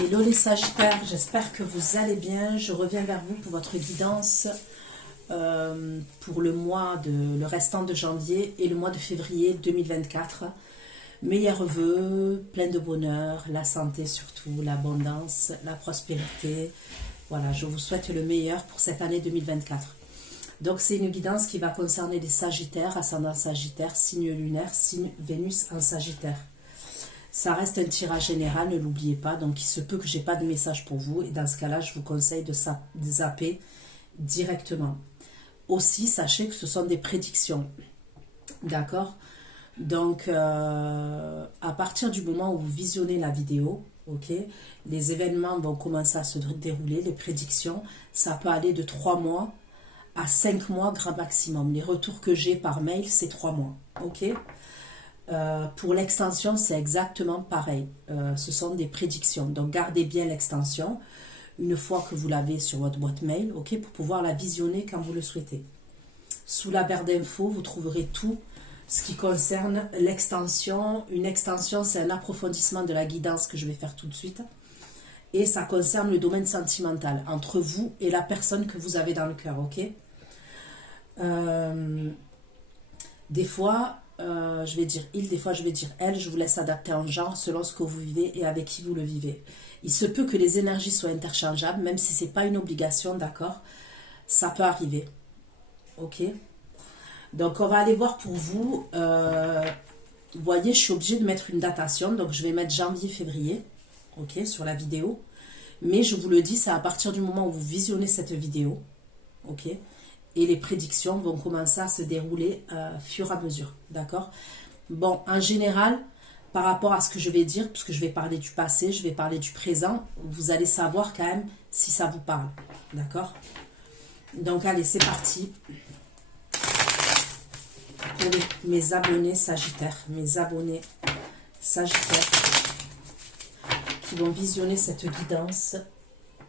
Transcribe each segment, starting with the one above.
Hello les Sagittaires, j'espère que vous allez bien. Je reviens vers vous pour votre guidance pour le restant de janvier et le mois de février 2024. Meilleurs vœux, plein de bonheur, la santé surtout, l'abondance, la prospérité. Voilà, je vous souhaite le meilleur pour cette année 2024. Donc c'est une guidance qui va concerner les Sagittaires, ascendant Sagittaire, signe lunaire, signe Vénus en Sagittaire. Ça reste un tirage général, ne l'oubliez pas. Donc il se peut que je n'ai pas de message pour vous. Et dans ce cas-là, je vous conseille de zapper directement. Aussi, sachez que ce sont des prédictions. D'accord? Donc, à partir du moment où vous visionnez la vidéo, ok, les événements vont commencer à se dérouler, les prédictions. Ça peut aller de 3 mois à 5 mois grand maximum. Les retours que j'ai par mail, c'est 3 mois. Ok? Pour l'extension, c'est exactement pareil. Ce sont des prédictions. Donc, gardez bien l'extension une fois que vous l'avez sur votre boîte mail, ok, pour pouvoir la visionner quand vous le souhaitez. Sous la barre d'infos, vous trouverez tout ce qui concerne l'extension. Une extension, c'est un approfondissement de la guidance que je vais faire tout de suite. Et ça concerne le domaine sentimental, entre vous et la personne que vous avez dans le cœur, ok? Des fois... je vais dire il, des fois je vais dire elle, je vous laisse adapter en genre selon ce que vous vivez et avec qui vous le vivez. Il se peut que les énergies soient interchangeables, même si ce n'est pas une obligation, d'accord? Ça peut arriver. Ok? Donc on va aller voir pour vous. Vous voyez, je suis obligée de mettre une datation, donc je vais mettre janvier-février, ok, sur la vidéo. Mais je vous le dis, c'est à partir du moment où vous visionnez cette vidéo, ok? Et les prédictions vont commencer à se dérouler fur et à mesure, d'accord? Bon, en général, par rapport à ce que je vais dire, puisque je vais parler du passé, je vais parler du présent, vous allez savoir quand même si ça vous parle, d'accord? Donc, allez, c'est parti. Pour mes abonnés Sagittaires, qui vont visionner cette guidance,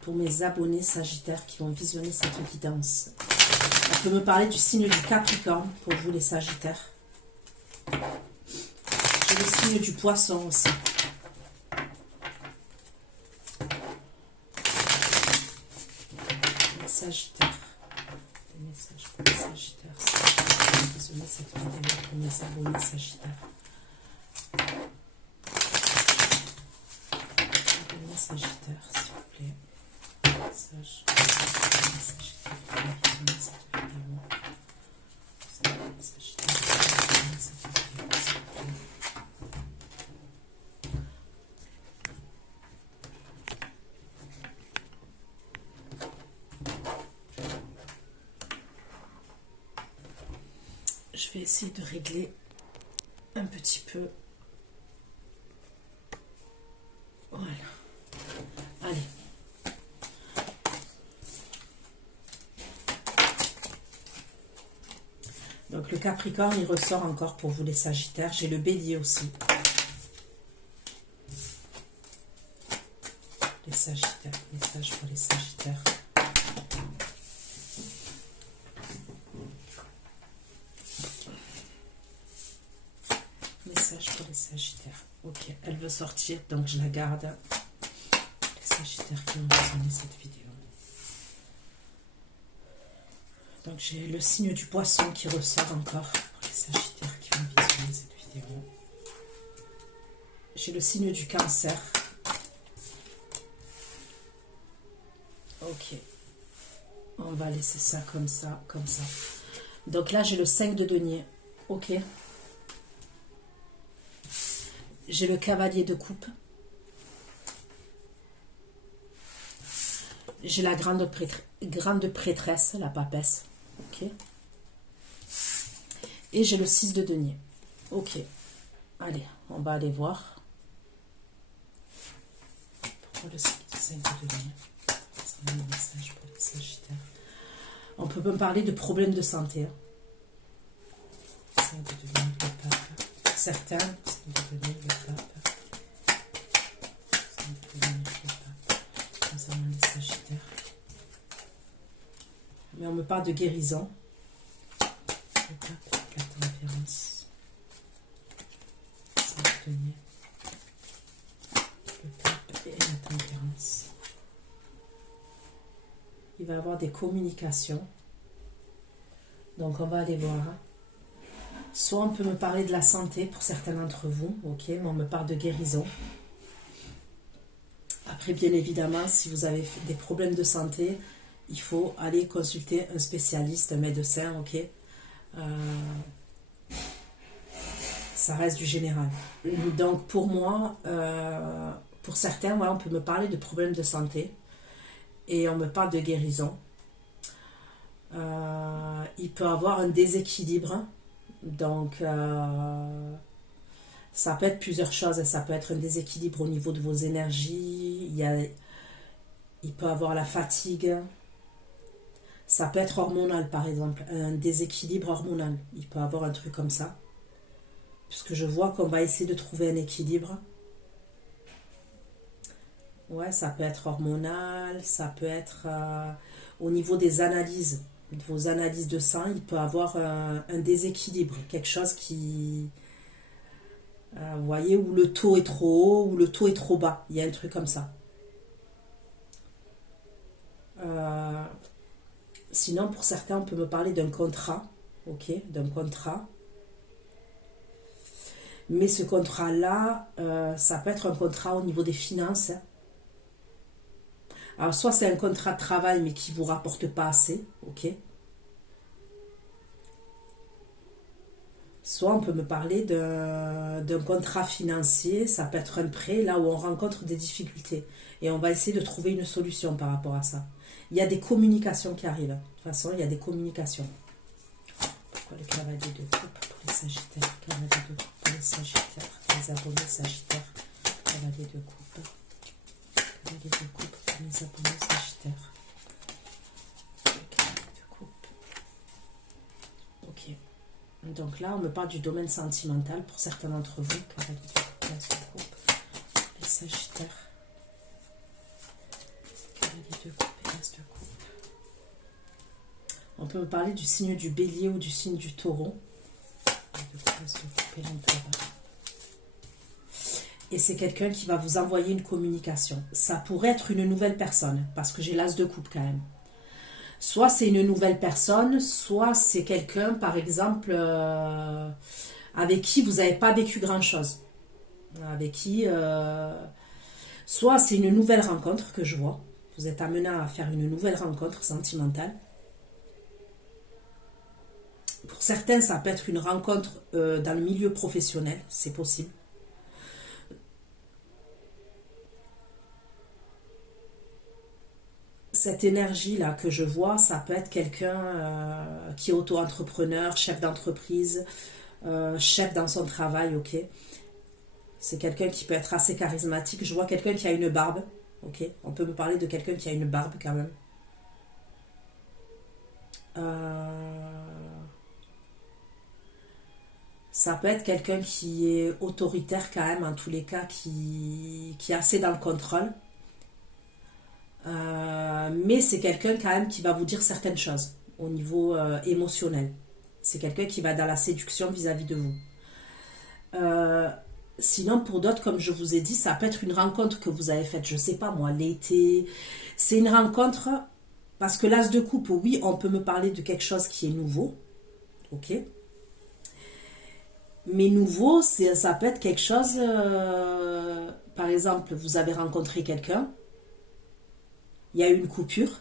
pour mes abonnés Sagittaires qui vont visionner cette guidance. On peut me parler du signe du Capricorne pour vous les Sagittaires. J'ai le signe du Poisson aussi. Les Sagittaires. Des messages pour les Sagittaires. Désolée cette vidéo pour mes abonnés Sagittaires. Abonnés Sagittaires, s'il vous plaît. Message. Je vais essayer de régler un petit peu. Voilà. Allez. Donc le Capricorne, il ressort encore pour vous les Sagittaires. J'ai le Bélier aussi. Les Sagittaires, message pour les Sagittaires. Message pour les Sagittaires. Ok, elle veut sortir, donc je la garde. Les Sagittaires qui ont visionné cette vidéo. Donc j'ai le signe du Poisson qui ressort encore pour les Sagittaires qui vont visionner cette vidéo. J'ai le signe du Cancer. Ok. On va laisser ça comme ça, comme ça. Donc là j'ai le 5 de denier. Ok. J'ai le Cavalier de coupe. J'ai la grande prêtresse, la papesse. Ok. Et j'ai le 6 de denier. Ok. Allez, on va aller voir. Pourquoi le 5 de denier? C'est un message pour les Sagittaires. On peut me parler de problèmes de santé. 5 de denier, le pape. Certains, 5 de denier, le pape. 5 de denier, le pape. Concernant les Sagittaires. Mais on me parle de guérison. Le pape, la tempérance. 5 de denier. Le pape et la tempérance. il va y avoir des communications. Donc on va aller voir. Soit on peut me parler de la santé pour certains d'entre vous, ok, mais on me parle de guérison. Après, bien évidemment, si vous avez des problèmes de santé, il faut aller consulter un spécialiste, un médecin, ok. Ça reste du général. Donc pour moi, pour certains, voilà, on peut me parler de problèmes de santé et on me parle de guérison. Il peut avoir un déséquilibre. Donc, ça peut être plusieurs choses. Ça peut être un déséquilibre au niveau de vos énergies. Il peut avoir la fatigue. Ça peut être hormonal, par exemple. Un déséquilibre hormonal. Il peut avoir un truc comme ça. Puisque je vois qu'on va essayer de trouver un équilibre. Ouais, ça peut être hormonal. Ça peut être au niveau des analyses. De vos analyses de sang, il peut avoir un déséquilibre, quelque chose qui, vous voyez, où le taux est trop haut, ou le taux est trop bas, il y a un truc comme ça. Sinon, pour certains, on peut me parler d'un contrat, ok, d'un contrat. Mais ce contrat-là, ça peut être un contrat au niveau des finances. Alors, soit c'est un contrat de travail, mais qui ne vous rapporte pas assez, ok. Soit on peut me parler d'un contrat financier, ça peut être un prêt, là où on rencontre des difficultés. Et on va essayer de trouver une solution par rapport à ça. Il y a des communications qui arrivent. De toute façon, il y a des communications. Pourquoi le cavalier de coupe pour les sagittaires? Cavalier de coupe pour les sagittaires. Les abonnés sagittaires. Cavalier de coupe. Cavalier de coupe pour les abonnés sagittaires. Cavalier de coupe. Ok. Donc là, on me parle du domaine sentimental pour certains d'entre vous. Cavalier de coupe, les sagittaires. Cavalier de coupe et as de coupe. On peut me parler du signe du bélier ou du signe du taureau. Et c'est quelqu'un qui va vous envoyer une communication. Ça pourrait être une nouvelle personne, parce que j'ai l'as de coupe quand même. Soit c'est une nouvelle personne, soit c'est quelqu'un, par exemple, avec qui vous n'avez pas vécu grand-chose. Avec qui... soit c'est une nouvelle rencontre que je vois. Vous êtes amené à faire une nouvelle rencontre sentimentale. Pour certains, ça peut être une rencontre dans le milieu professionnel. C'est possible. Cette énergie-là que je vois, ça peut être quelqu'un qui est auto-entrepreneur, chef d'entreprise, chef dans son travail, ok. C'est quelqu'un qui peut être assez charismatique. Je vois quelqu'un qui a une barbe, ok. On peut me parler de quelqu'un qui a une barbe quand même. Ça peut être quelqu'un qui est autoritaire quand même, en tous les cas, qui est assez dans le contrôle. Mais c'est quelqu'un quand même qui va vous dire certaines choses au niveau émotionnel. C'est quelqu'un qui va dans la séduction vis-à-vis de vous. Sinon, pour d'autres, comme je vous ai dit, ça peut être une rencontre que vous avez faite, je sais pas moi, l'été. C'est une rencontre, parce que l'as de coupe, oui, on peut me parler de quelque chose qui est nouveau. Ok. Mais nouveau, ça peut être quelque chose, par exemple, vous avez rencontré quelqu'un, il y a eu une coupure.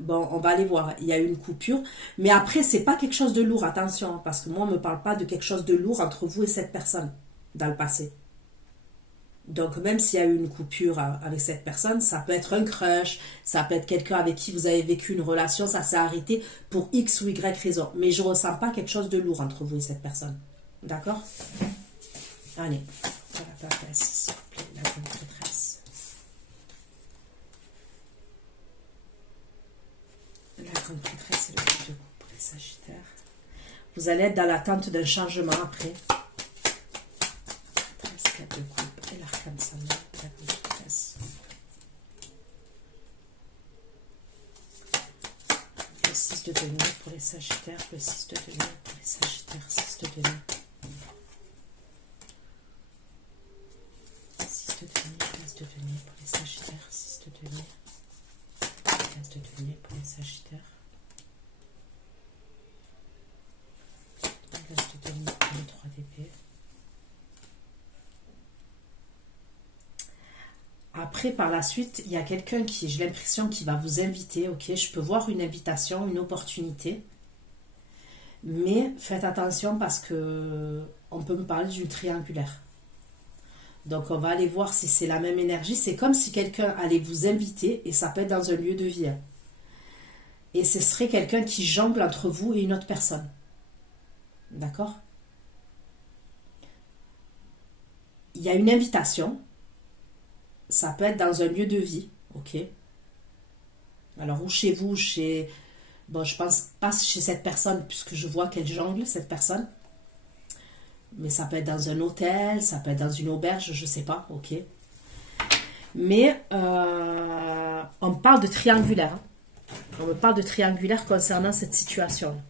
Bon, on va aller voir, il y a eu une coupure. Mais après, c'est pas quelque chose de lourd, attention, parce que moi, on ne me parle pas de quelque chose de lourd entre vous et cette personne dans le passé. Donc, même s'il y a eu une coupure avec cette personne, ça peut être un crush, ça peut être quelqu'un avec qui vous avez vécu une relation, ça s'est arrêté pour X ou Y raison. Mais je ne ressens pas quelque chose de lourd entre vous et cette personne. D'accord? Allez, ça va pas passer, s'il vous plaît, la bonne prêtresse. La grande prêtresse, c'est le coup de coupe pour les sagittaires. Vous allez être dans l'attente d'un changement après. Prêtresse, 4 de coupe et l'arcane samedi, la grande prêtresse. Le 6 de denier pour les sagittaires, le 6 de denier pour les sagittaires, 6 de denier. 6 de denier, 15 de denier pour les sagittaires, 6 de denier. les Sagittaires. L'As de denier et le 3 d'épée. Après, par la suite, il y a quelqu'un qui, j'ai l'impression, qui va vous inviter, ok? Je peux voir une invitation, une opportunité. Mais faites attention parce que on peut me parler d'une triangulaire. Donc, on va aller voir si c'est la même énergie. C'est comme si quelqu'un allait vous inviter et ça peut être dans un lieu de vie. Et ce serait quelqu'un qui jongle entre vous et une autre personne. D'accord? Il y a une invitation. Ça peut être dans un lieu de vie, ok? Alors, ou chez vous, chez... Bon, je pense pas chez cette personne, puisque je vois qu'elle jongle, cette personne. Mais ça peut être dans un hôtel, ça peut être dans une auberge, je sais pas, ok? Mais on me parle de triangulaire. Hein. On me parle de triangulaire concernant cette situation.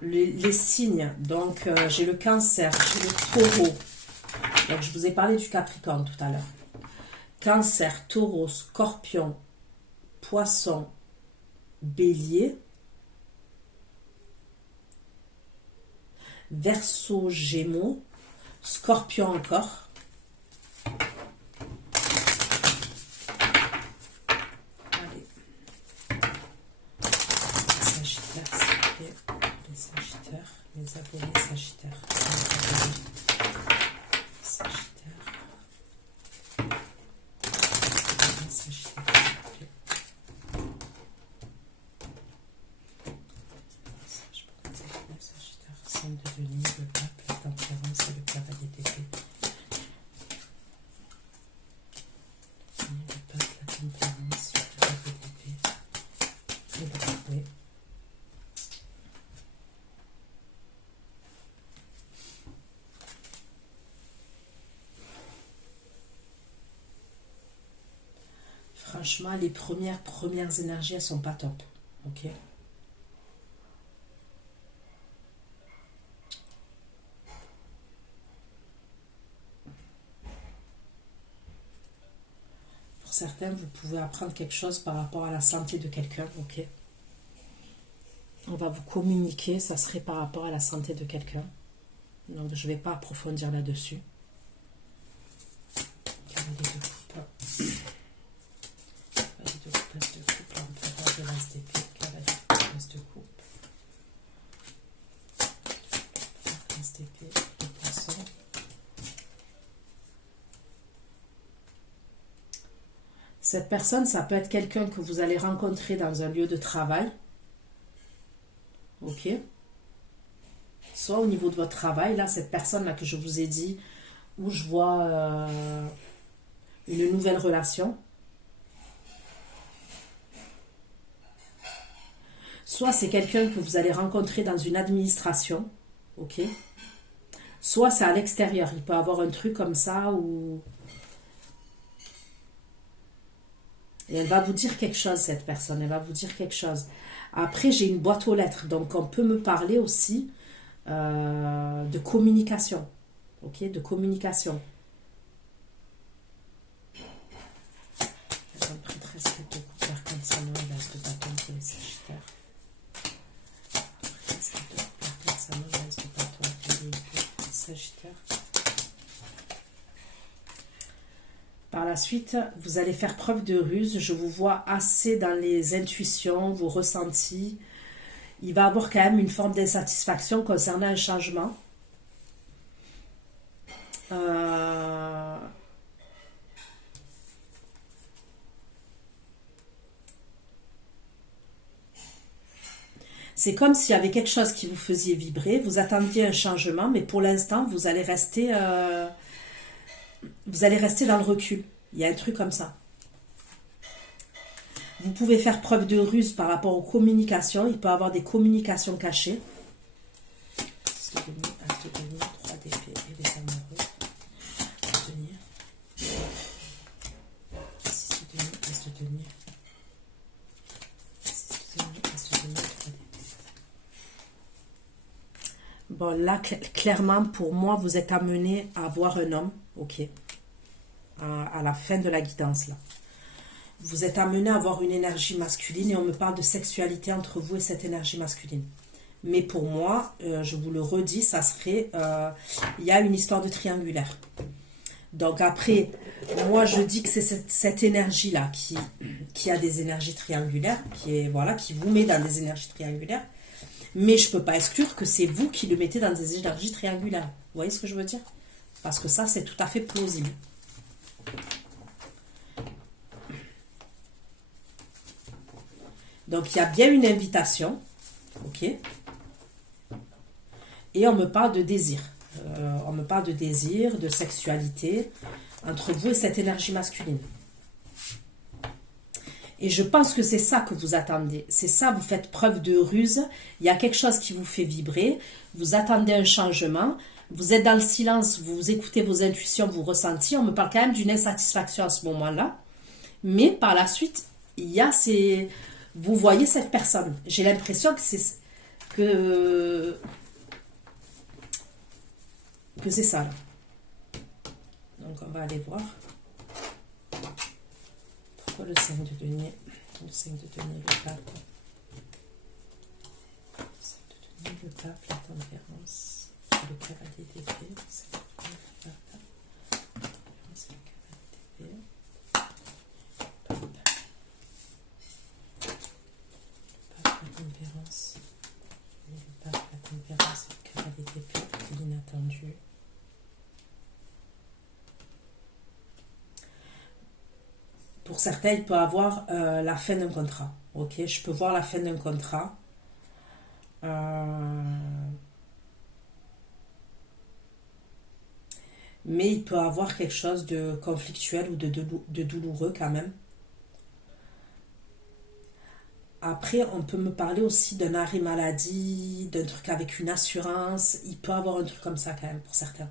Les signes, donc j'ai le Cancer, j'ai le Taureau. Donc je vous ai parlé du Capricorne tout à l'heure. Cancer, Taureau, Scorpion, Poisson, Bélier, Verseau, Gémeaux, Scorpion encore. Allez. Sagittaire, s'il vous plaît. Les Sagittaires, les abonnés Sagittaires. Sagittaire. Sagittaire, s'il vous plaît. Sagittaire, Sainte de Denis, le pape, la tempérance et le cavalier d'épée. Le pape, la tempérance, le cavalier d'épée. Et le pape, oui. Franchement, les premières énergies, elles sont pas top. Ok? Pour certains, vous pouvez apprendre quelque chose par rapport à la santé de quelqu'un. Ok? On va vous communiquer, ça serait par rapport à la santé de quelqu'un. Donc, je ne vais pas approfondir là-dessus. Cavalier de coupe. Cavalier de coupe, as de coupe, l'empereur de l'as d'épée. Cavalier de coupe, as de coupe. As d'épée, le poisson. Cette personne, ça peut être quelqu'un que vous allez rencontrer dans un lieu de travail. Ok? Soit au niveau de votre travail, là, cette personne-là que je vous ai dit, où je vois une nouvelle relation. Soit c'est quelqu'un que vous allez rencontrer dans une administration, ok? Soit c'est à l'extérieur, il peut avoir un truc comme ça où... Et elle va vous dire quelque chose, cette personne, elle va vous dire quelque chose. Après, j'ai une boîte aux lettres, donc on peut me parler aussi de communication, ok? De communication. Prêtresse de coupe, l'arc-en-ciel, l'as de bâton pour les Sagittaires. Prêtresse de coupe, l'arc-en-ciel, l'as de bâton pour les Sagittaires. Par la suite, vous allez faire preuve de ruse. Je vous vois assez dans les intuitions, vos ressentis. Il va y avoir quand même une forme d'insatisfaction concernant un changement. C'est comme s'il y avait quelque chose qui vous faisait vibrer. Vous attendiez un changement, mais pour l'instant, vous allez rester dans le recul. Il y a un truc comme ça. Vous pouvez faire preuve de ruse par rapport aux communications. Il peut y avoir des communications cachées. Acte de denier, 3 d'épée et les amoureux. Acte de denier. 6 de denier, as de denier. 6 de denier, as de denier, 3 d'épée. Bon, là, clairement, pour moi, vous êtes amené à voir un homme, ok, à la fin de la guidance, là. Vous êtes amené à avoir une énergie masculine et on me parle de sexualité entre vous et cette énergie masculine. Mais pour moi, je vous le redis, ça serait, il y a une histoire de triangulaire. Donc après, moi je dis que c'est cette énergie-là qui a des énergies triangulaires, voilà, qui vous met dans des énergies triangulaires. Mais je ne peux pas exclure que c'est vous qui le mettez dans des énergies triangulaires. Vous voyez ce que je veux dire? Parce que ça, c'est tout à fait plausible. Donc, il y a bien une invitation. Ok. Et on me parle de désir. On me parle de désir, de sexualité, entre vous et cette énergie masculine. Et je pense que c'est ça que vous attendez. C'est ça, vous faites preuve de ruse. Il y a quelque chose qui vous fait vibrer. Vous attendez un changement. Vous êtes dans le silence, vous écoutez vos intuitions, vous ressentez. On me parle quand même d'une insatisfaction à ce moment-là. Mais par la suite, il y a ces... Vous voyez cette personne. J'ai l'impression que c'est que c'est ça. Là. Donc on va aller voir. Pourquoi le 5 de denier? Le 5 de denier, le pape. Le 5 de denier, le pape, la tempérance. Le cavalier d'épée. Le 5 de denier, le pape. La tempérance, le cavalier d'épée. Pape. Le pape, la tempérance. Le pape, la tempérance, le cavalier d'épée. L'inattendu. Pour certains, il peut avoir la fin d'un contrat. Ok, je peux voir la fin d'un contrat. Mais il peut avoir quelque chose de conflictuel ou de douloureux quand même. Après, on peut me parler aussi d'un arrêt maladie, d'un truc avec une assurance. Il peut avoir un truc comme ça quand même pour certains.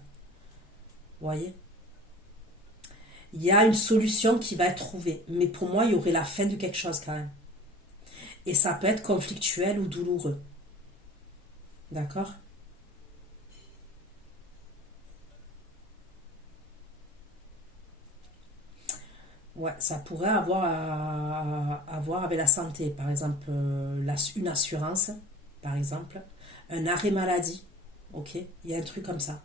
Vous voyez? Il y a une solution qui va être trouvée. Mais pour moi, il y aurait la fin de quelque chose quand même. Et ça peut être conflictuel ou douloureux. D'accord? Ouais, ça pourrait avoir à voir avec la santé. Par exemple, une assurance, par exemple. Un arrêt maladie. Ok? Il y a un truc comme ça.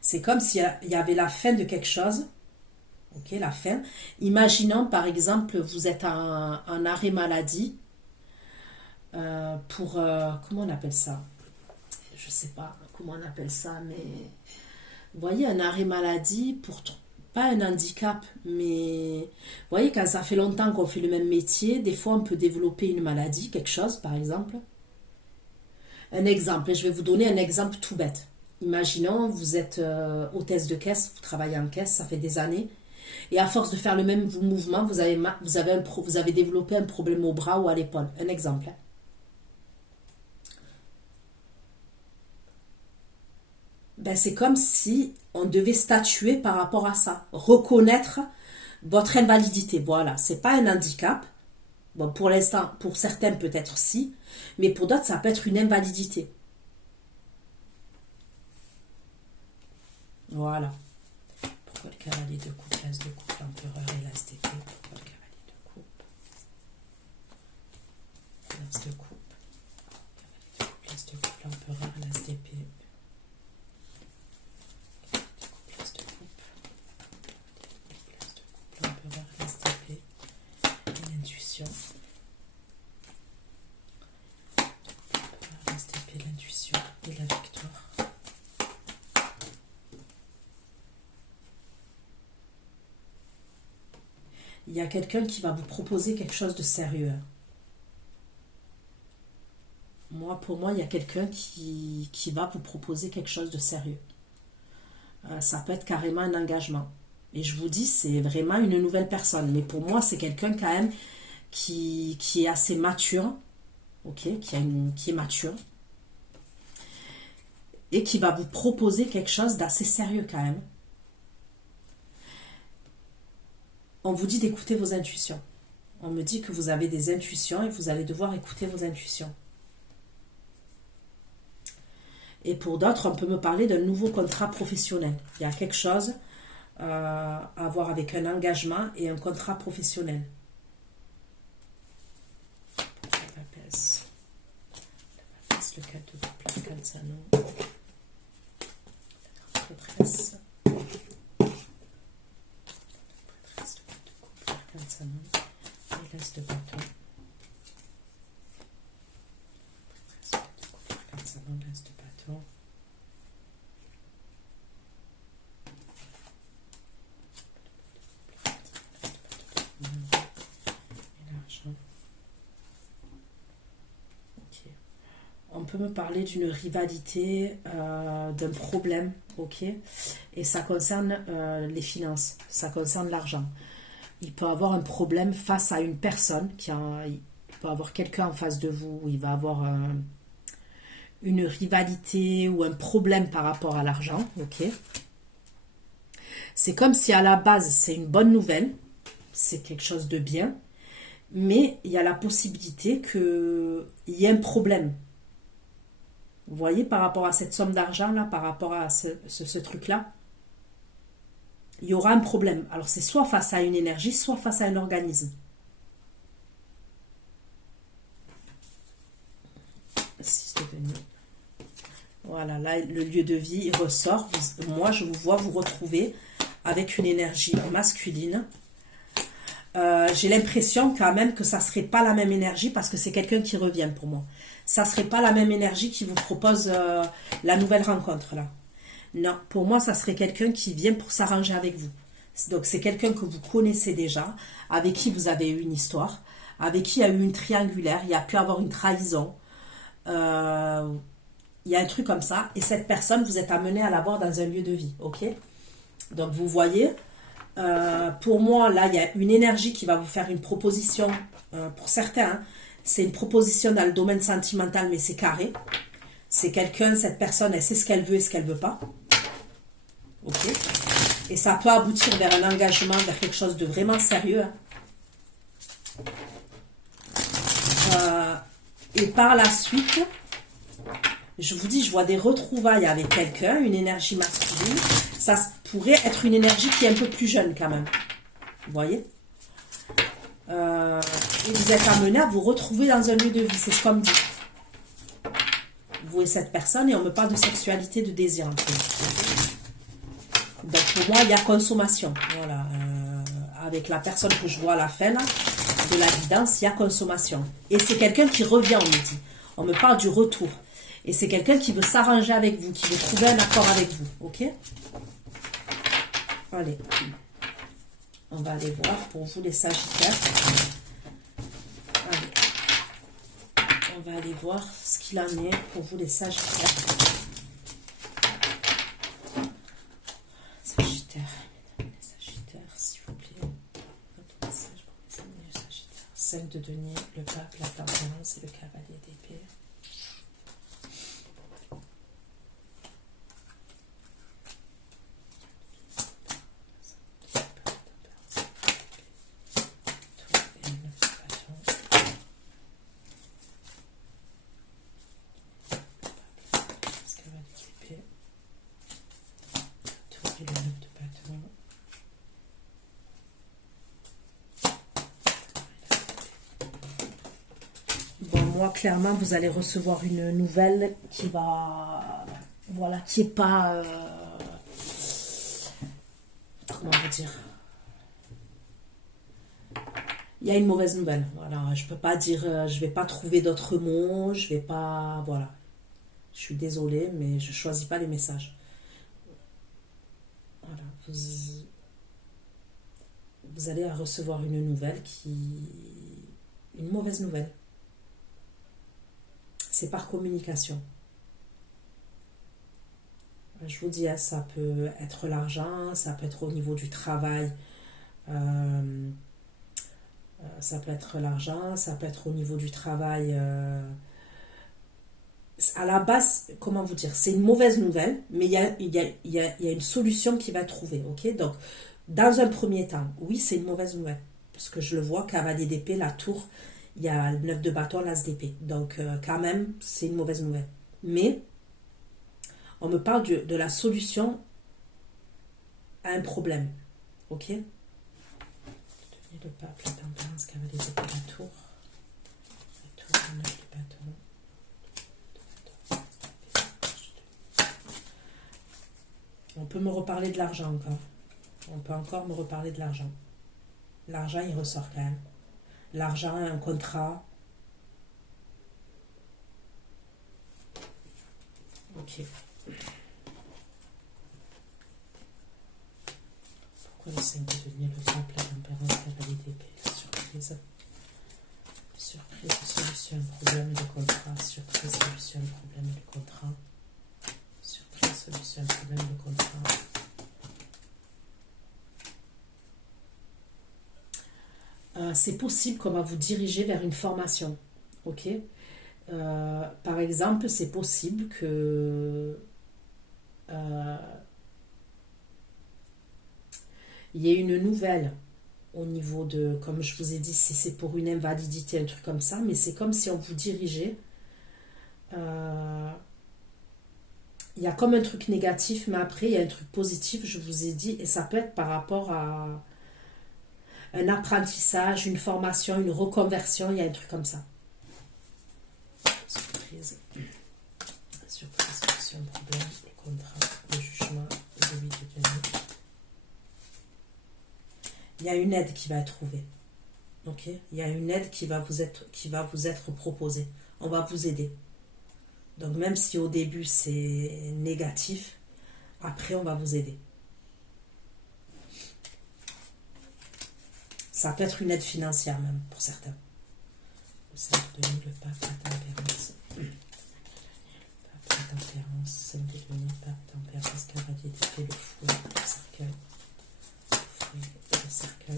C'est comme s'il y avait la fin de quelque chose. Ok, la fin. Imaginons, par exemple, vous êtes en arrêt maladie pour... comment on appelle ça? Je sais pas comment on appelle ça, mais... Vous voyez, un arrêt maladie pour... Pas un handicap, mais... Vous voyez, quand ça fait longtemps qu'on fait le même métier, des fois, on peut développer une maladie, quelque chose, par exemple. Un exemple, et je vais vous donner un exemple tout bête. Imaginons, vous êtes hôtesse de caisse, vous travaillez en caisse, ça fait des années, et à force de faire le même mouvement, vous avez développé un problème au bras ou à l'épaule. Un exemple. Ben, c'est comme si on devait statuer par rapport à ça, reconnaître votre invalidité. Voilà, c'est pas un handicap. Bon, pour l'instant, pour certains peut-être si, mais pour d'autres, ça peut être une invalidité. Voilà. Pourquoi le cavalier de coupe, l'as de coupe, l'empereur et l'as d'épée? Pourquoi le cavalier de coupe? L'as de coupe. L'as de coupe, l'empereur, l'as d'épée. L'as de coupe. L'as de coupe, l'empereur, l'as d'épée. Et l'intuition. L'as d'épée, l'intuition et la victoire. Il y a quelqu'un qui va vous proposer quelque chose de sérieux. Pour moi, il y a quelqu'un qui va vous proposer quelque chose de sérieux. Ça peut être carrément un engagement. Et je vous dis, c'est vraiment une nouvelle personne. Mais pour moi, c'est quelqu'un quand même qui est assez mature. Ok, qui est mature. Et qui va vous proposer quelque chose d'assez sérieux quand même. On vous dit d'écouter vos intuitions. On me dit que vous avez des intuitions et vous allez devoir écouter vos intuitions. Et pour d'autres, on peut me parler d'un nouveau contrat professionnel. Il y a quelque chose à voir avec un engagement et un contrat professionnel. La papesse, le 4 de coupe, la canzano, la prêtresse, le 4 de coupe, la canzano, et l'as de bâton. L'as de bâton. Et l'argent. Ok. On peut me parler d'une rivalité, d'un problème, ok? Et ça concerne les finances, ça concerne l'argent. Il peut avoir un problème face à une personne, il peut avoir quelqu'un en face de vous, où il va avoir une rivalité ou un problème par rapport à l'argent, ok? C'est comme si à la base c'est une bonne nouvelle, c'est quelque chose de bien, mais il y a la possibilité qu'il y ait un problème. Vous voyez, par rapport à cette somme d'argent là, par rapport à ce truc-là, il y aura un problème. Alors c'est soit face à une énergie, soit face à un organisme. Voilà, là, le lieu de vie, il ressort. Moi, je vous vois vous retrouver avec une énergie masculine. J'ai l'impression quand même que ça ne serait pas la même énergie parce que c'est quelqu'un qui revient pour moi. Ça ne serait pas la même énergie qui vous propose la nouvelle rencontre, là. Non, pour moi, ça serait quelqu'un qui vient pour s'arranger avec vous. Donc, c'est quelqu'un que vous connaissez déjà, avec qui vous avez eu une histoire, avec qui il y a eu une triangulaire, il y a pu avoir une trahison. Il y a un truc comme ça, et cette personne, vous êtes amené à la voir dans un lieu de vie, ok? Donc vous voyez, pour moi, là, il y a une énergie qui va vous faire une proposition, pour certains, hein, c'est une proposition dans le domaine sentimental, mais c'est carré. C'est quelqu'un, cette personne, elle sait ce qu'elle veut et ce qu'elle veut pas, ok? Et ça peut aboutir vers un engagement, vers quelque chose de vraiment sérieux, hein. Et par la suite... Je vous dis, je vois des retrouvailles avec quelqu'un, une énergie masculine. Ça pourrait être une énergie qui est un peu plus jeune quand même. Vous voyez? Et vous êtes amené à vous retrouver dans un lieu de vie, c'est ce qu'on me dit. Vous et cette personne, et on me parle de sexualité, de désir. En fait. Donc pour moi, il y a consommation. Voilà. Avec la personne que je vois à la fin là, de la guidance, il y a consommation. Et c'est quelqu'un qui revient, on me dit. On me parle du retour. Et c'est quelqu'un qui veut s'arranger avec vous, qui veut trouver un accord avec vous, ok? Allez, on va aller voir pour vous les Sagittaires. Allez, on va aller voir ce qu'il en est pour vous les Sagittaires. Sagittaires, s'il vous plaît. Votre message pour les Sagittaires. 5 de denier, le pape, la tempérance et le cavalier d'épée. Moi, clairement, vous allez recevoir une nouvelle qui va... Voilà, qui est pas... comment vous dire? Il y a une mauvaise nouvelle. Voilà, je peux pas dire... je vais pas trouver d'autres mots. Je vais pas... Voilà. Je suis désolée, mais je choisis pas les messages. Voilà. Vous allez recevoir une nouvelle qui... Une mauvaise nouvelle. C'est par communication. Je vous dis, ça peut être l'argent, ça peut être au niveau du travail, ça peut être l'argent, ça peut être au niveau du travail. À la base, comment vous dire, c'est une mauvaise nouvelle, mais il y a une solution qui va être trouvée, ok? Donc, dans un premier temps, oui, c'est une mauvaise nouvelle, parce que je le vois, cavalier d'épée, la tour, il y a le 9 de bâton, l'as d'épée. Donc, quand même, c'est une mauvaise nouvelle. Mais, On me parle de la solution à un problème. Ok? Le pape, la tempérance, cavalier d'épée, la tour. La tour, le 9 de bâton. On peut me reparler de l'argent encore. On peut encore me reparler de l'argent. L'argent, il ressort quand même. L'argent, un contrat. Ok. Pourquoi le 5 de denier, le pape, la tempérance, cavalier d'épée, la surprise? Surprise, solution, problème de contrat. Surprise, solution, problème de contrat. Surprise, solution, problème de contrat. C'est possible qu'on va vous diriger vers une formation. Ok? Par exemple, c'est possible que il y ait une nouvelle au niveau de, comme je vous ai dit, si c'est pour une invalidité, un truc comme ça, mais c'est comme si on vous dirigeait. Il y a comme un truc négatif, mais après, il y a un truc positif, je vous ai dit, et ça peut être par rapport à un apprentissage, une formation, une reconversion, il y a un truc comme ça. Surprise. Surprise, solution, problème, le contrat, le jugement, le 8 de denier. Il y a une aide qui va être trouvée. Ok? Il y a une aide qui va vous être proposée. On va vous aider. Donc même si au début c'est négatif, après on va vous aider. Ça peut être une aide financière même pour certains. Le 5 de denier, le pape, la tempérance. Le pape, la tempérance, 5 de denier, pape, tempérance, cavalier d'épée, le fouet, le cercueil. Le fouet et le cercueil.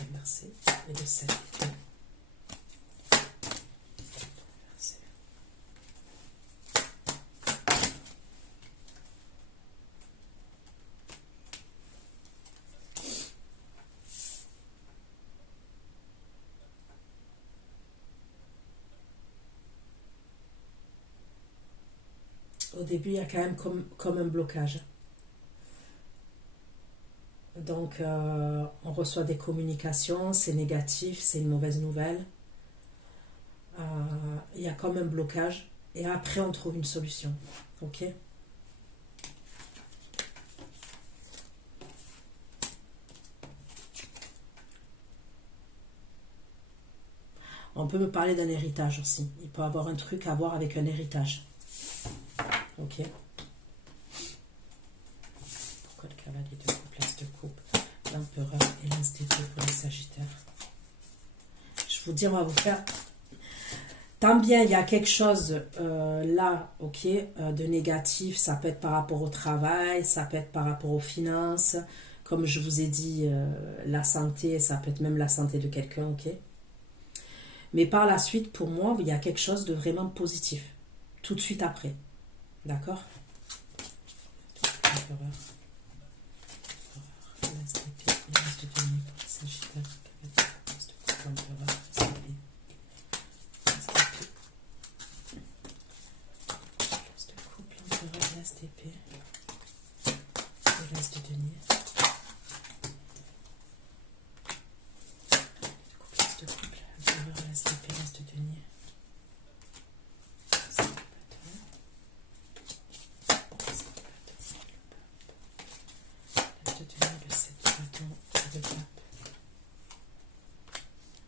Inversé et le 7 d'étoile. Au début, il y a quand même comme un blocage. Donc, on reçoit des communications, c'est négatif, c'est une mauvaise nouvelle. Il y a comme un blocage. Et après, on trouve une solution. Ok? On peut me parler d'un héritage aussi. Il peut avoir un truc à voir avec un héritage. Ok? Pourquoi le cavalier de coupe, l'as de coupe, l'empereur et l'as d'épée pour les sagittaires? Je vous dis, on va vous faire... Tant bien il y a quelque chose là, ok, de négatif, ça peut être par rapport au travail, ça peut être par rapport aux finances, comme je vous ai dit, la santé, ça peut être même la santé de quelqu'un, ok. Mais par la suite, pour moi, il y a quelque chose de vraiment positif, tout de suite après, d'accord?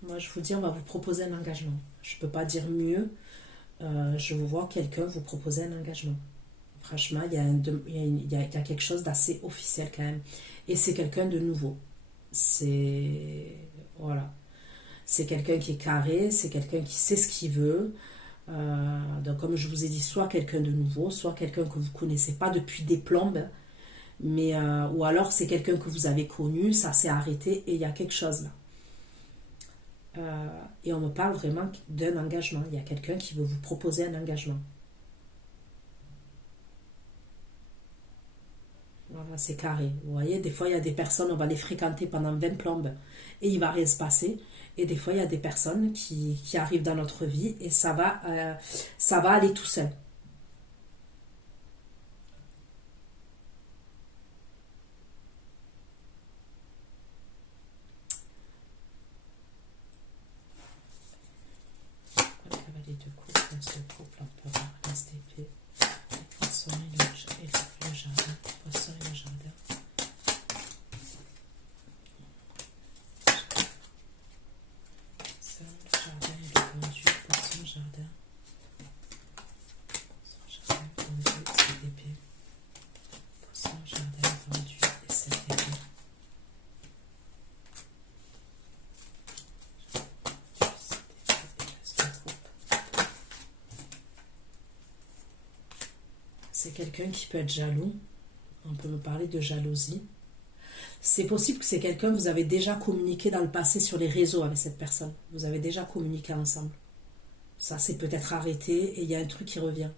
Moi, je vous dis, on va vous proposer un engagement. Je ne peux pas dire mieux. Je vous vois quelqu'un vous proposer un engagement. Franchement, il y a quelque chose d'assez officiel quand même. Et c'est quelqu'un de nouveau. C'est... Voilà. C'est quelqu'un qui est carré, c'est quelqu'un qui sait ce qu'il veut. Donc comme je vous ai dit, soit quelqu'un de nouveau, soit quelqu'un que vous ne connaissez pas depuis des plombes, mais, ou alors c'est quelqu'un que vous avez connu, ça s'est arrêté et il y a quelque chose là. Et on me parle vraiment d'un engagement. Il y a quelqu'un qui veut vous proposer un engagement. Voilà, c'est carré. Vous voyez, des fois, il y a des personnes, on va les fréquenter pendant 20 plombes et il va rien se passer. Et des fois, il y a des personnes qui arrivent dans notre vie et ça va aller tout seul. Le cavalier de coupe, ce couple, l'empereur, l'as d'épée, les poissons et le jardin, les poissons et le jardin. Ça, le jardin et le vendu, poisson, jardin. Poisson, jardin, vendu, c'est d'épée. Poisson, jardin, vendu et c'est d'épée. C'est quelqu'un qui peut être jaloux. On peut me parler de jalousie. C'est possible que c'est quelqu'un que vous avez déjà communiqué dans le passé sur les réseaux avec cette personne. Vous avez déjà communiqué ensemble. Ça s'est peut-être arrêté et il y a un truc qui revient.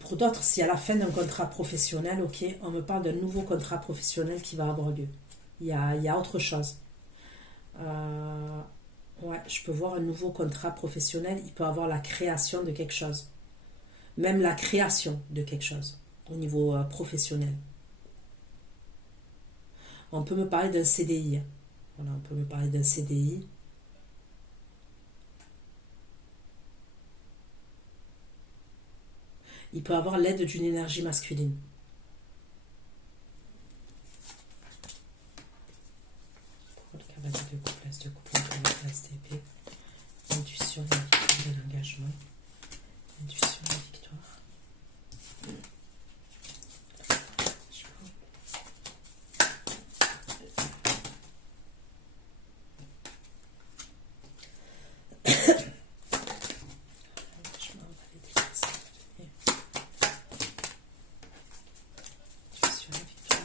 Pour d'autres, si à la fin d'un contrat professionnel, ok, on me parle d'un nouveau contrat professionnel qui va avoir lieu. Il y a autre chose. Ouais, je peux voir un nouveau contrat professionnel. Il peut avoir la création de quelque chose. Même la création de quelque chose au niveau professionnel. On peut me parler d'un CDI. Voilà, on peut me parler d'un CDI. Il peut avoir l'aide d'une énergie masculine. Pour le cavalier de couple, l'as de couple, l'as d'épée. Intuition, la victoire et l'engagement. Intuition, la victoire.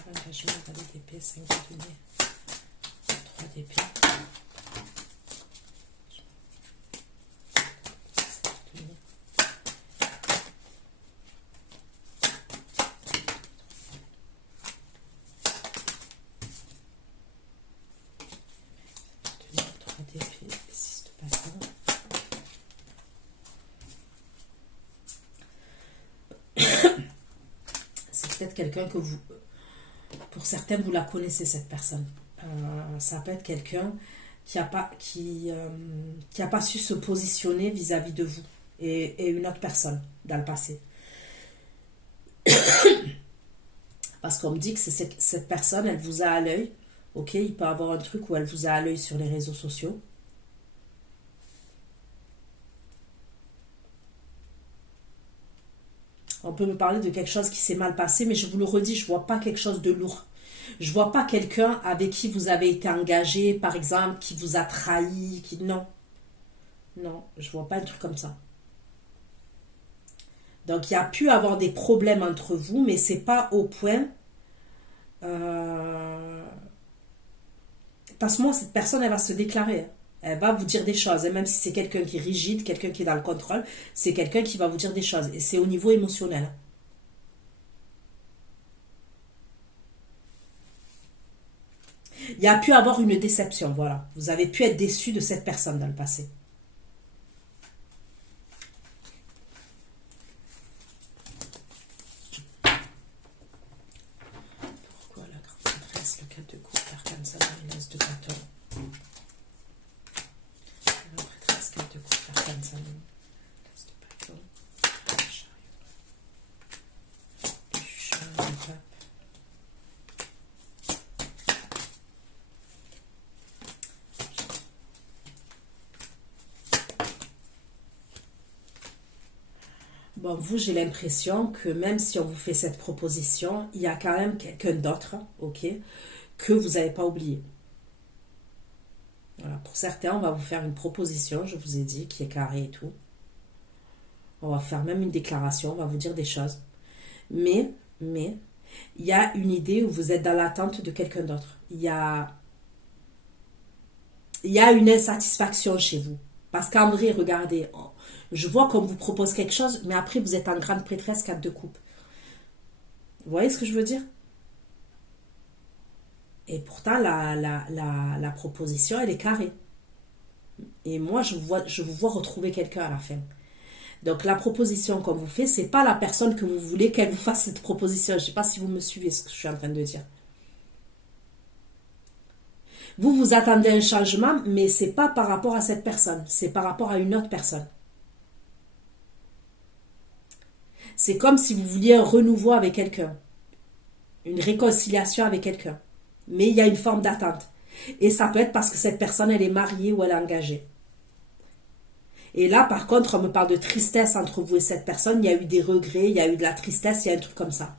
Engagement, valet d'épée, 5 de denier, 3 d'épée. C'est peut-être quelqu'un que vous... Pour certains, vous la connaissez, cette personne. Ça peut être quelqu'un qui n'a pas su se positionner vis-à-vis de vous et une autre personne dans le passé. Parce qu'on me dit que cette personne, elle vous a à l'œil. Ok, il peut y avoir un truc où elle vous a à l'œil sur les réseaux sociaux. On peut me parler de quelque chose qui s'est mal passé, mais je vous le redis, je ne vois pas quelque chose de lourd. Je ne vois pas quelqu'un avec qui vous avez été engagé, par exemple, qui vous a trahi, qui... Non. Non, je ne vois pas un truc comme ça. Donc, il y a pu avoir des problèmes entre vous, mais ce n'est pas au point... Parce que moi, cette personne, elle va se déclarer. Elle va vous dire des choses. Et même si c'est quelqu'un qui est rigide, quelqu'un qui est dans le contrôle, c'est quelqu'un qui va vous dire des choses. Et c'est au niveau émotionnel. Il y a pu avoir une déception, voilà. Vous avez pu être déçu de cette personne dans le passé. Pourquoi la grande maîtresse, le 4 de coupe, l'arcane salon et l'as de bâton? La prêtresse, 4 de coupe, l'arcane salon, l'as de bâton, le chariot, le juge, le pape. Bon, vous, j'ai l'impression que même si on vous fait cette proposition, il y a quand même quelqu'un d'autre, ok, que vous n'avez pas oublié. Voilà, pour certains, on va vous faire une proposition, je vous ai dit, qui est carrée et tout. On va faire même une déclaration, on va vous dire des choses. Mais, il y a une idée où vous êtes dans l'attente de quelqu'un d'autre. Il y a une insatisfaction chez vous. Parce qu'en vrai, regardez, je vois qu'on vous propose quelque chose, mais après, vous êtes en grande prêtresse 4 de coupe. Vous voyez ce que je veux dire? Et pourtant, la proposition, elle est carrée. Et moi, je vous vois retrouver quelqu'un à la fin. Donc, la proposition qu'on vous fait, c'est pas la personne que vous voulez qu'elle vous fasse cette proposition. Je ne sais pas si vous me suivez ce que je suis en train de dire. Vous, vous attendez un changement, mais c'est pas par rapport à cette personne. C'est par rapport à une autre personne. C'est comme si vous vouliez un renouveau avec quelqu'un. Une réconciliation avec quelqu'un. Mais il y a une forme d'attente. Et ça peut être parce que cette personne, elle est mariée ou elle est engagée. Et là, par contre, on me parle de tristesse entre vous et cette personne. Il y a eu des regrets, il y a eu de la tristesse, il y a un truc comme ça.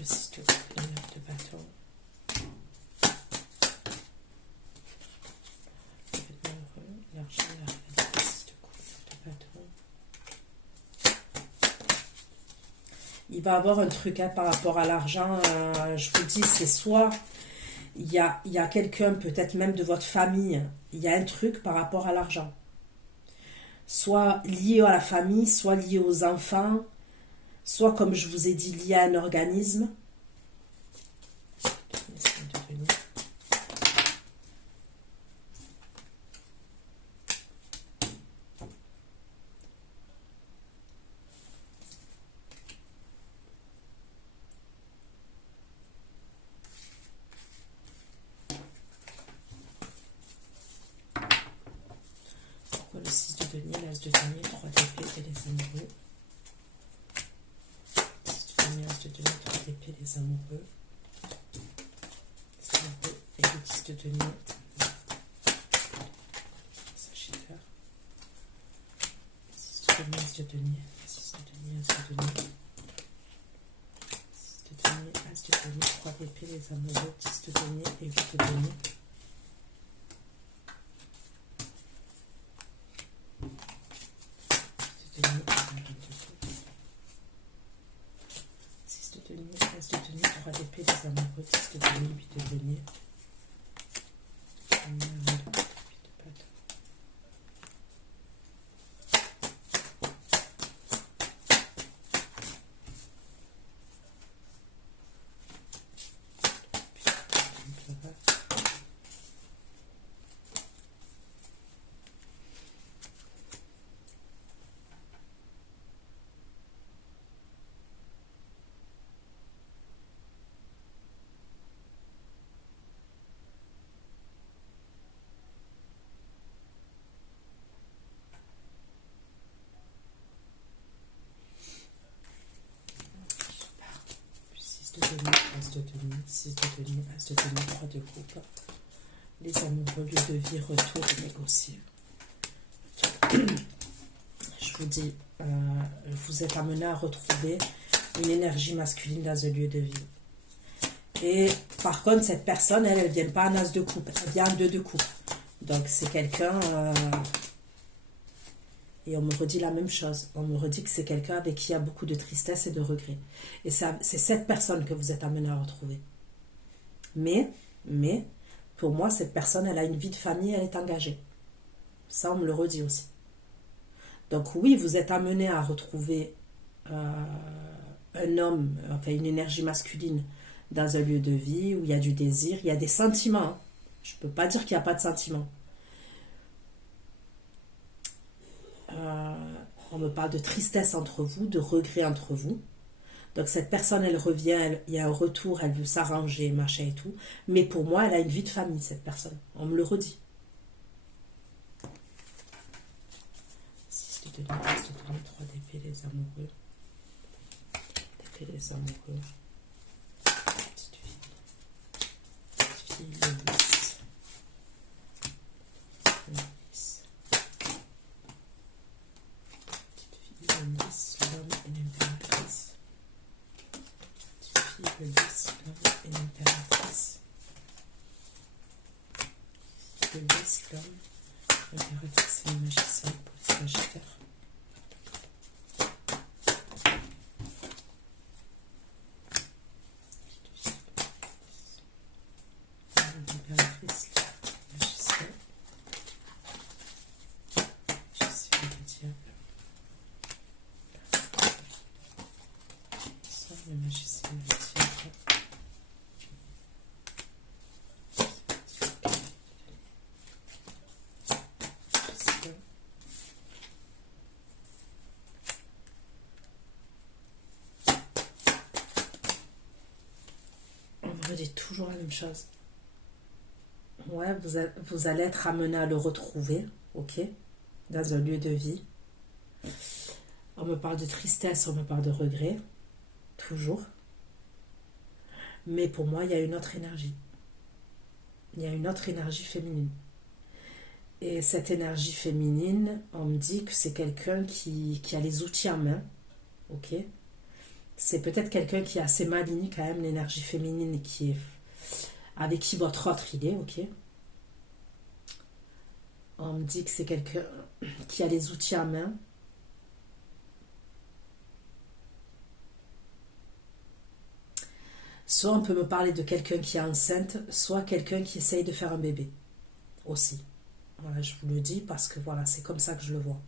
Le 6 de coupe, le 9 de bâton. Le fait malheureux, l'argent, la réalité, 6 de coupe, 9 de bâton. Il va avoir un truc par rapport à l'argent. Je vous dis, c'est soit il y a quelqu'un, peut-être même de votre famille, il y a un truc par rapport à l'argent. Soit lié à la famille, soit lié aux enfants, soit, comme je vous ai dit, lié à un organisme. Pourquoi le 6 de denier, l'as de denier, 3 d'épée et les amoureux? 6 de denier, l'as de denier, 3 d'épée, les amoureux. Les amoureux et le 10 de denier. Sagittaire. 6 de denier, as de denier. 6 de denier, as de denier. 6 de denier, as de denier, 3 d'épée, les amoureux, 10 de denier et 8 de denier. 6 de denier, as de denier, 3 d'épée, les amoureux, 10 de denier, 8 de denier. 8 de bâton. De denier, as de denier, 6 de denier, as de denier, 3 de coupe. Les amoureux, lieu de vie, retour négocié. Je vous dis, vous êtes amené à retrouver une énergie masculine dans un lieu de vie. Et par contre, cette personne, elle ne vient pas en as de coupe, elle vient en 2 de coupe. Donc c'est quelqu'un... Et on me redit la même chose. On me redit que c'est quelqu'un avec qui il y a beaucoup de tristesse et de regret. Et c'est cette personne que vous êtes amené à retrouver. Mais, pour moi, cette personne, elle a une vie de famille, elle est engagée. Ça, on me le redit aussi. Donc oui, vous êtes amené à retrouver un homme, enfin une énergie masculine dans un lieu de vie où il y a du désir, il y a des sentiments. Je ne peux pas dire qu'il n'y a pas de sentiments. On me parle de tristesse entre vous, de regret entre vous. Donc cette personne, elle revient, il y a un retour, elle veut s'arranger, machin et tout. Mais pour moi, elle a une vie de famille, cette personne. On me le redit. de Denier, As de Denier, 3 d'épée, les amoureux. D'épée, les amoureux. Petite fille. Petite fille, le vice. Le vice. Petite fille, le vice, l'homme et l'impératrice. Petite fille, le vice, l'homme et l'impératrice. Le vice, l'homme. L'impératrice et le magicien pour les sagittaires. L'impératrice, le magicien. Magicien et le diable. Ça, le magicien et le diable. On me dit toujours la même chose. Ouais, vous allez être amené à le retrouver, ok, dans un lieu de vie. On me parle de tristesse, on me parle de regret, toujours. Mais pour moi, il y a une autre énergie. Il y a une autre énergie féminine. Et cette énergie féminine, on me dit que c'est quelqu'un qui a les outils en main, ok. C'est peut-être quelqu'un qui est assez maligné quand même, l'énergie féminine, qui est avec qui votre autre il est, ok. On me dit que c'est quelqu'un qui a les outils en main. Soit on peut me parler de quelqu'un qui est enceinte, soit quelqu'un qui essaye de faire un bébé aussi. Voilà, je vous le dis parce que voilà, c'est comme ça que je le vois.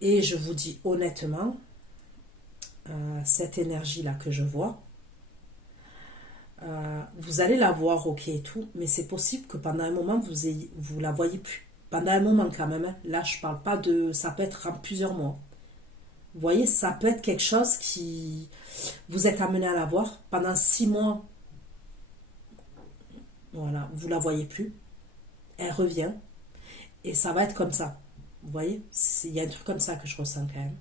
Et je vous dis honnêtement, cette énergie-là que je vois, vous allez la voir, ok et tout, mais c'est possible que pendant un moment, vous la voyez plus. Pendant un moment quand même, hein. Là je parle pas de... ça peut être en plusieurs mois. Vous voyez, ça peut être quelque chose qui... vous êtes amené à la voir. Pendant 6 mois, voilà, vous la voyez plus. Elle revient. Et ça va être comme ça. Vous voyez, il y a un truc comme ça que je ressens quand même.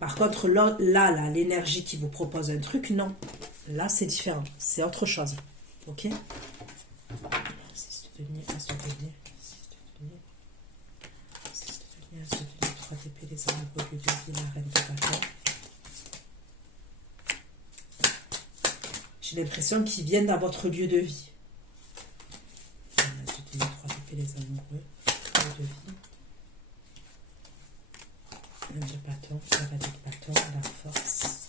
Par contre, là, l'énergie qui vous propose un truc, non. Là, c'est différent. C'est autre chose. Ok? 6 de denier, As de denier, 6 de denier, 6 de denier, As de denier, 3 d'épée, les amoureux, lieu de vie, la reine de bâton. J'ai l'impression qu'ils viennent dans votre lieu de vie. As de denier, 3 d'épée, les amoureux, lieu de vie. Reine de bâton, la reine de bâton, la force.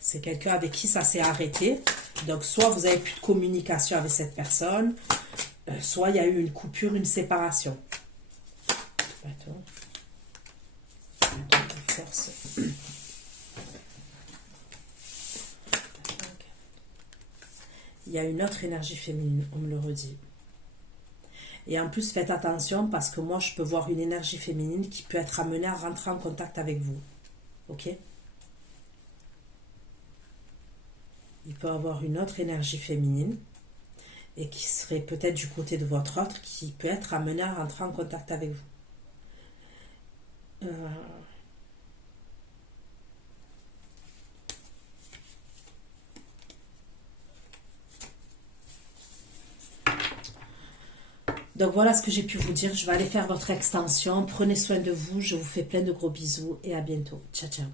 C'est quelqu'un avec qui ça s'est arrêté. Donc, soit vous avez plus de communication avec cette personne, soit il y a eu une coupure, une séparation. Bâton. Bâton de force. Il y a une autre énergie féminine, on me le redit. Et en plus, faites attention parce que moi, je peux voir une énergie féminine qui peut être amenée à rentrer en contact avec vous. Ok? Il peut avoir une autre énergie féminine et qui serait peut-être du côté de votre autre qui peut être amenée à rentrer en contact avec vous. Donc voilà ce que j'ai pu vous dire. Je vais aller faire votre extension. Prenez soin de vous. Je vous fais plein de gros bisous et à bientôt. Ciao, ciao.